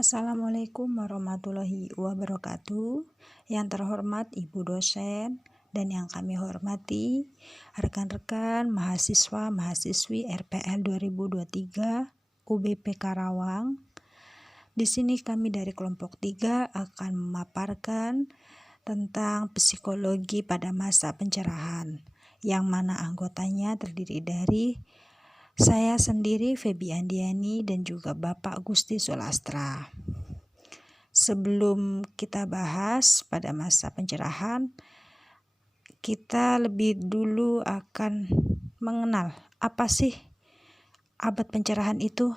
Assalamualaikum warahmatullahi wabarakatuh. Yang terhormat Ibu dosen dan yang kami hormati rekan-rekan mahasiswa-mahasiswi RPL 2023 UBP Karawang. Di sini kami dari kelompok 3 akan memaparkan tentang psikologi pada masa pencerahan, yang mana anggotanya terdiri dari saya sendiri, Febi Andiani, dan juga Bapak Gusti Sulastra. Sebelum kita bahas pada masa pencerahan, kita lebih dulu akan mengenal apa sih abad pencerahan itu.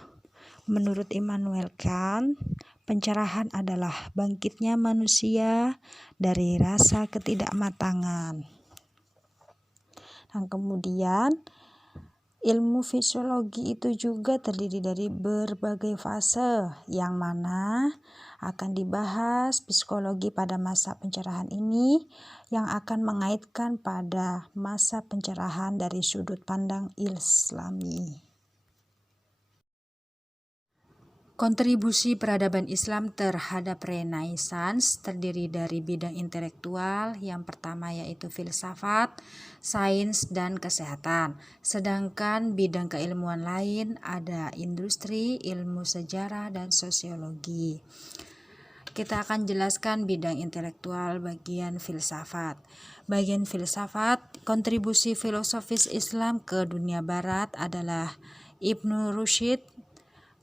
Menurut Immanuel Kant, pencerahan adalah bangkitnya manusia dari rasa ketidakmatangan. Dan kemudian ilmu fisiologi itu juga terdiri dari berbagai fase, yang mana akan dibahas psikologi pada masa pencerahan ini yang akan mengaitkan pada masa pencerahan dari sudut pandang Islami. Kontribusi peradaban Islam terhadap Renaissance terdiri dari bidang intelektual, yang pertama yaitu filsafat, sains, dan kesehatan. Sedangkan bidang keilmuan lain ada industri, ilmu sejarah, dan sosiologi. Kita akan jelaskan bidang intelektual bagian filsafat. Bagian filsafat, kontribusi filosofis Islam ke dunia barat adalah Ibnu Rushd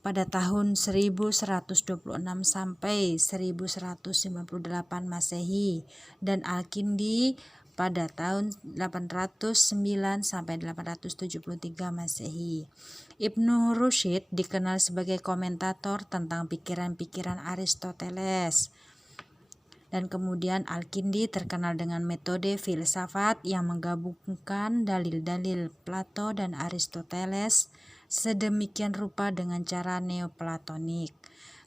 pada tahun 1126 sampai 1198 Masehi dan Al-Kindi pada tahun 809 sampai 873 Masehi. Ibnu Rushd dikenal sebagai komentator tentang pikiran-pikiran Aristoteles. Dan kemudian Al-Kindi terkenal dengan metode filsafat yang menggabungkan dalil-dalil Plato dan Aristoteles sedemikian rupa dengan cara neoplatonik.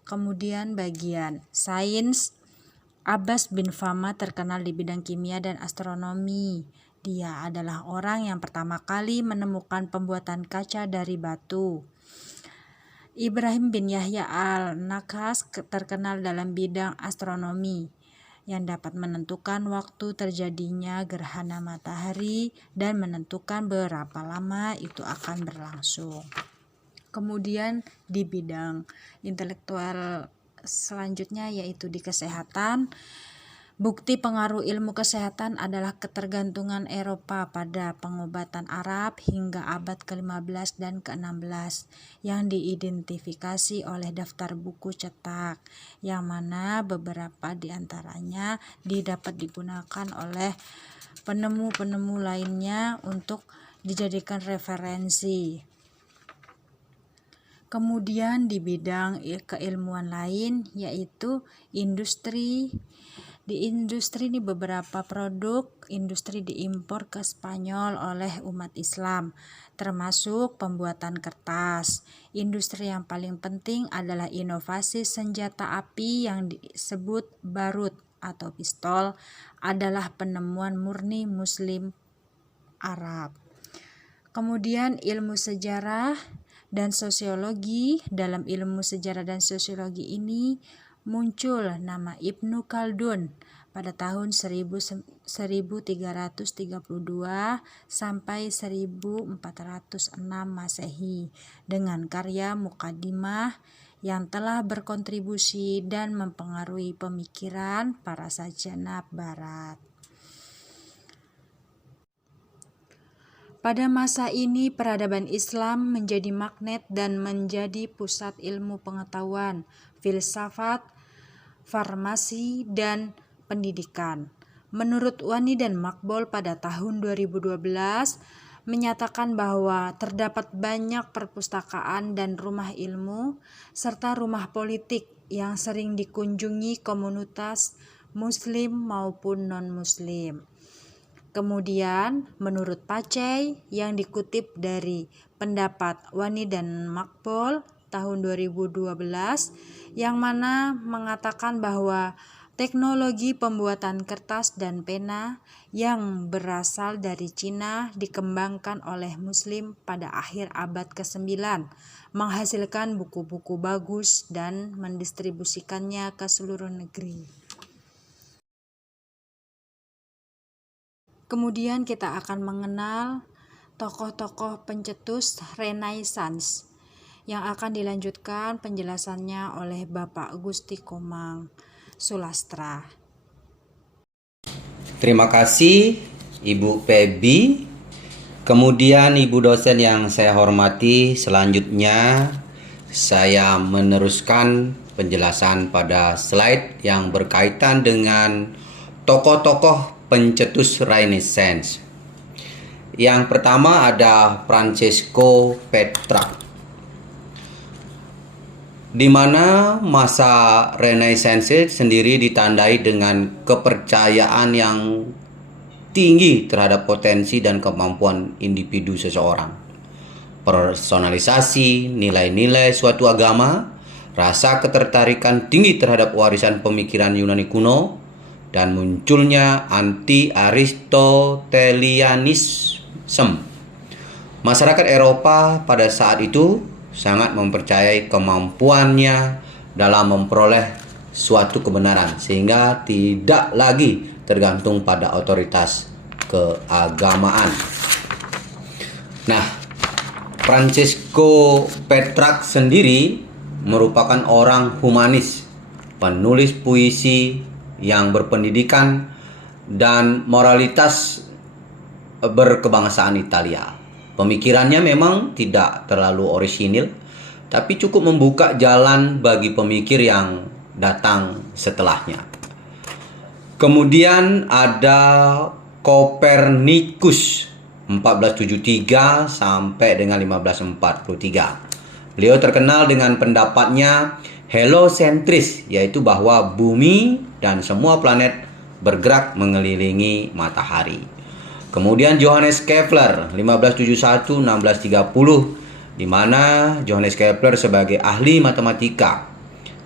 Kemudian bagian sains, Abbas bin Fama terkenal di bidang kimia dan astronomi. Dia adalah orang yang pertama kali menemukan pembuatan kaca dari batu. Ibrahim bin Yahya al-Nakhas terkenal dalam bidang astronomi yang dapat menentukan waktu terjadinya gerhana matahari dan menentukan berapa lama itu akan berlangsung. Kemudian di bidang intelektual selanjutnya yaitu di kesehatan, bukti pengaruh ilmu kesehatan adalah ketergantungan Eropa pada pengobatan Arab hingga abad ke-15 dan ke-16 yang diidentifikasi oleh daftar buku cetak, yang mana beberapa di antaranya dapat digunakan oleh penemu-penemu lainnya untuk dijadikan referensi. Kemudian di bidang keilmuan lain yaitu industri. Di industri ini beberapa produk industri diimpor ke Spanyol oleh umat Islam, termasuk pembuatan kertas. Industri yang paling penting adalah inovasi senjata api yang disebut barut atau pistol, adalah penemuan murni Muslim Arab. Kemudian ilmu sejarah dan sosiologi. Dalam ilmu sejarah dan sosiologi ini muncul nama Ibnu Khaldun pada tahun 1332 sampai 1406 Masehi dengan karya Muqaddimah yang telah berkontribusi dan mempengaruhi pemikiran para sarjana barat. Pada masa ini peradaban Islam menjadi magnet dan menjadi pusat ilmu pengetahuan, filsafat, farmasi, dan pendidikan. Menurut Wani dan Maqbol pada tahun 2012 menyatakan bahwa terdapat banyak perpustakaan dan rumah ilmu serta rumah politik yang sering dikunjungi komunitas muslim maupun non-muslim. Kemudian menurut Pacey yang dikutip dari pendapat Wani dan Maqbol tahun 2012 yang mana mengatakan bahwa Teknologi pembuatan kertas dan pena yang berasal dari Cina dikembangkan oleh Muslim pada akhir abad ke-9, menghasilkan buku-buku bagus dan mendistribusikannya ke seluruh negeri. Kemudian kita akan mengenal tokoh-tokoh pencetus Renaissance yang akan dilanjutkan penjelasannya oleh Bapak Gusti Komang Sulastra. Terima kasih Ibu Pebi. Kemudian Ibu dosen yang saya hormati, selanjutnya saya meneruskan penjelasan pada slide yang berkaitan dengan tokoh-tokoh pencetus Renaissance. Yang pertama ada Francesco Petrarch, di mana masa Renaissance sendiri ditandai dengan kepercayaan yang tinggi terhadap potensi dan kemampuan individu seseorang. Personalisasi nilai-nilai suatu agama, rasa ketertarikan tinggi terhadap warisan pemikiran Yunani kuno, dan munculnya anti-Aristotelianisme. Masyarakat Eropa pada saat itu sangat mempercayai kemampuannya dalam memperoleh suatu kebenaran, sehingga tidak lagi tergantung pada otoritas keagamaan. Nah, Francesco Petrarch sendiri merupakan orang humanis, penulis puisi yang berpendidikan dan moralitas berkebangsaan Italia. Pemikirannya memang tidak terlalu orisinil, tapi cukup membuka jalan bagi pemikir yang datang setelahnya. Kemudian ada Copernicus 1473 sampai dengan 1543. Beliau terkenal dengan pendapatnya heliocentris, yaitu bahwa bumi dan semua planet bergerak mengelilingi matahari. Kemudian Johannes Kepler 1571-1630, di mana Johannes Kepler sebagai ahli matematika,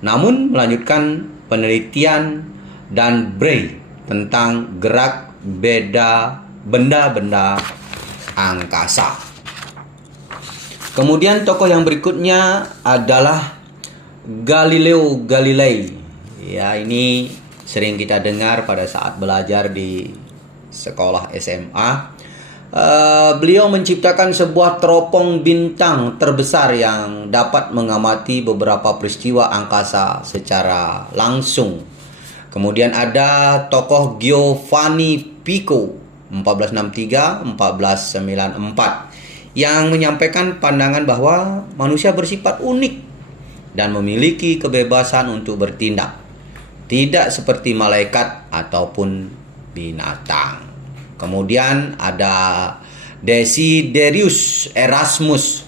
namun melanjutkan penelitian dan Bray tentang gerak benda-benda angkasa. Kemudian tokoh yang berikutnya adalah Galileo Galilei. Ya, ini sering kita dengar pada saat belajar di sekolah SMA. Beliau menciptakan sebuah teropong bintang terbesar yang dapat mengamati beberapa peristiwa angkasa secara langsung. Kemudian ada tokoh Giovanni Pico 1463-1494 yang menyampaikan pandangan bahwa manusia bersifat unik dan memiliki kebebasan untuk bertindak, tidak seperti malaikat ataupun binatang. Kemudian ada Desiderius Erasmus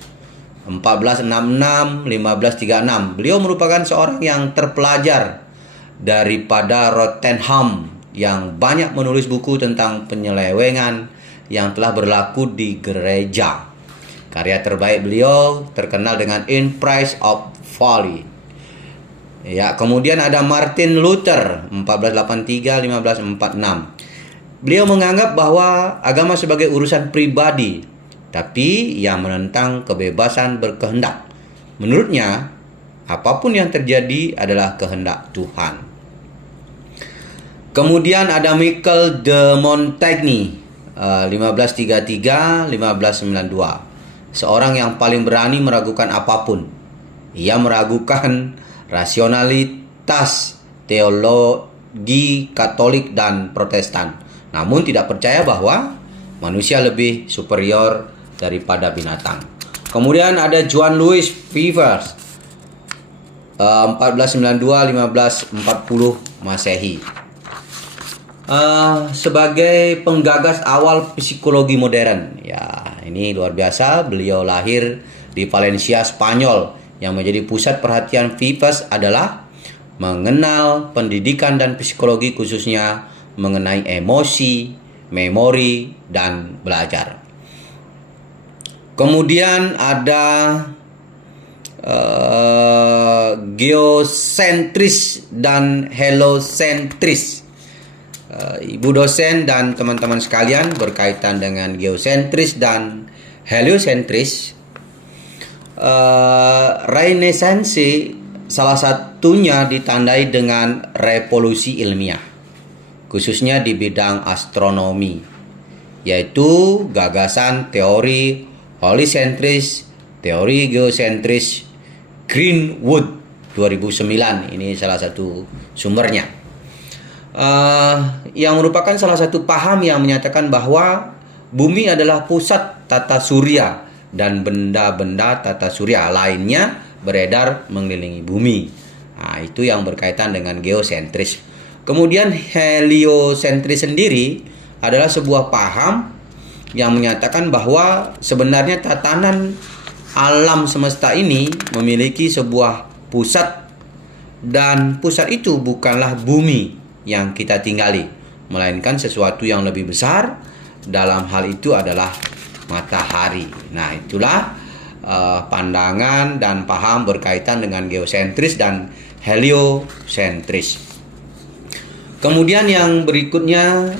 1466-1536. Beliau merupakan seorang yang terpelajar daripada Rotherham yang banyak menulis buku tentang penyelewengan yang telah berlaku di gereja. Karya terbaik beliau terkenal dengan In Price of Folly. Ya, kemudian ada Martin Luther 1483-1546. Beliau menganggap bahwa agama sebagai urusan pribadi, tapi ia menentang kebebasan berkehendak. Menurutnya, apapun yang terjadi adalah kehendak Tuhan. Kemudian ada Michel de Montaigne 1533-1592. Seorang yang paling berani meragukan apapun. Ia meragukan rasionalitas teologi Katolik dan Protestan, namun tidak percaya bahwa manusia lebih superior daripada binatang. Kemudian ada Juan Louis Vives 1492-1540 Masehi. Sebagai penggagas awal psikologi modern. Ya, ini luar biasa. Beliau lahir di Valencia, Spanyol. Yang menjadi pusat perhatian Vives adalah mengenal pendidikan dan psikologi, khususnya mengenai emosi, memori, dan belajar. Kemudian ada geosentris dan heliosentris. Ibu dosen dan teman-teman sekalian, berkaitan dengan geosentris dan heliosentris, Renaissance salah satunya ditandai dengan revolusi ilmiah, khususnya di bidang astronomi, yaitu gagasan teori heliosentris, teori geosentris Greenwood 2009. Ini salah satu sumbernya. Yang merupakan salah satu paham yang menyatakan bahwa bumi adalah pusat tata surya dan benda-benda tata surya lainnya beredar mengelilingi bumi. Nah, itu yang berkaitan dengan geosentris. Kemudian heliosentris sendiri adalah sebuah paham yang menyatakan bahwa sebenarnya tatanan alam semesta ini memiliki sebuah pusat, dan pusat itu bukanlah bumi yang kita tinggali, melainkan sesuatu yang lebih besar. Dalam hal itu adalah matahari. Nah, itulah pandangan dan paham berkaitan dengan geosentris dan heliosentris. Kemudian yang berikutnya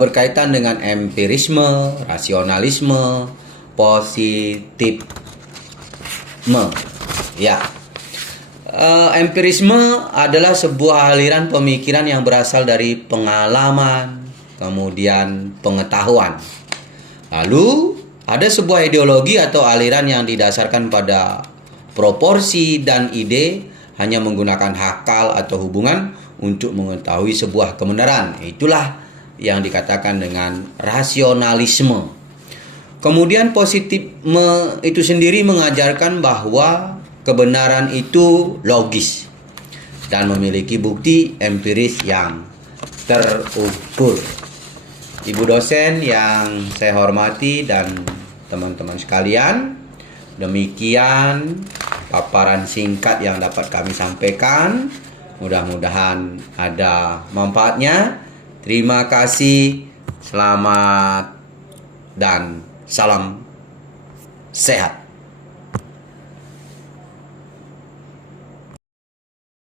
berkaitan dengan empirisme, rasionalisme, positifisme. Ya. Empirisme adalah sebuah aliran pemikiran yang berasal dari pengalaman, kemudian pengetahuan. Lalu ada sebuah ideologi atau aliran yang didasarkan pada proporsi dan ide, hanya menggunakan akal atau hubungan untuk mengetahui sebuah kebenaran. Itulah yang dikatakan dengan rasionalisme. Kemudian positifisme itu sendiri mengajarkan bahwa kebenaran itu logis dan memiliki bukti empiris yang terukur. Ibu dosen yang saya hormati dan teman-teman sekalian, demikian paparan singkat yang dapat kami sampaikan. Mudah-mudahan ada manfaatnya. Terima kasih, selamat dan salam sehat.